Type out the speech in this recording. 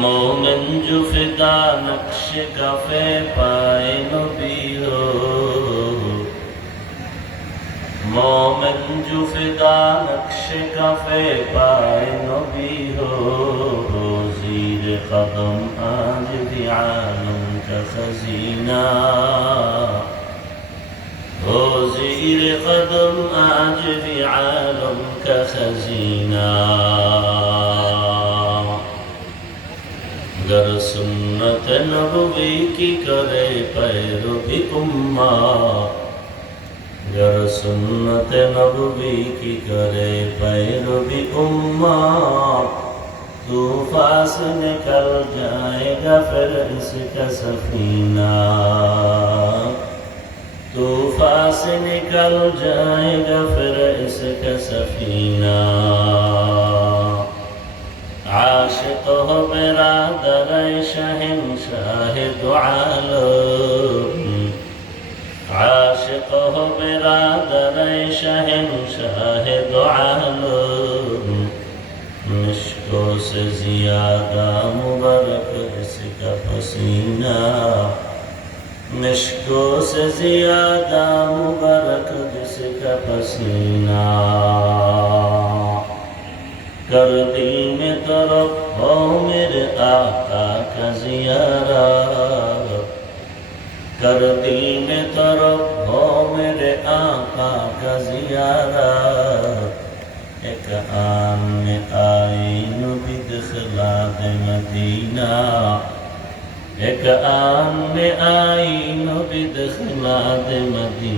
मोमिन जो फिदा नक्श कफे पाए नबी हो, मोमिन जो फिदा नक्श कफे पाए नबी हो, ज़ीर कदम आज भी आलम का खजीना हो, ज़ीर कदम आज भी आलम का खजीना। गर सुन्नत नबवी की करे पैरवी उम्मा, गर सुन्नत नबवी की करे पैरवी उम्मा, तूफान से निकल जाएगा फिर इसका सफीना, तूफान से निकल जाएगा फिर इसका सफीना। आशिक हो बिरादर शहंशाह दो आलम, आशिक हो बिरादर शहंशाह दो आलम, मुश्को से ज़्यादा मुबारक इसका पसीना, मुश्को से ज़्यादा मुबारक इसका पसीना। कर दिल में तरफ हो मेरे आका का ज़ियारा, कर दिल में तरफ हो मेरे आका का ज़ियारा। एक आन में आईन भी दिखला दे मदीना, एक आन में आईन भी दिखला दे मदीना।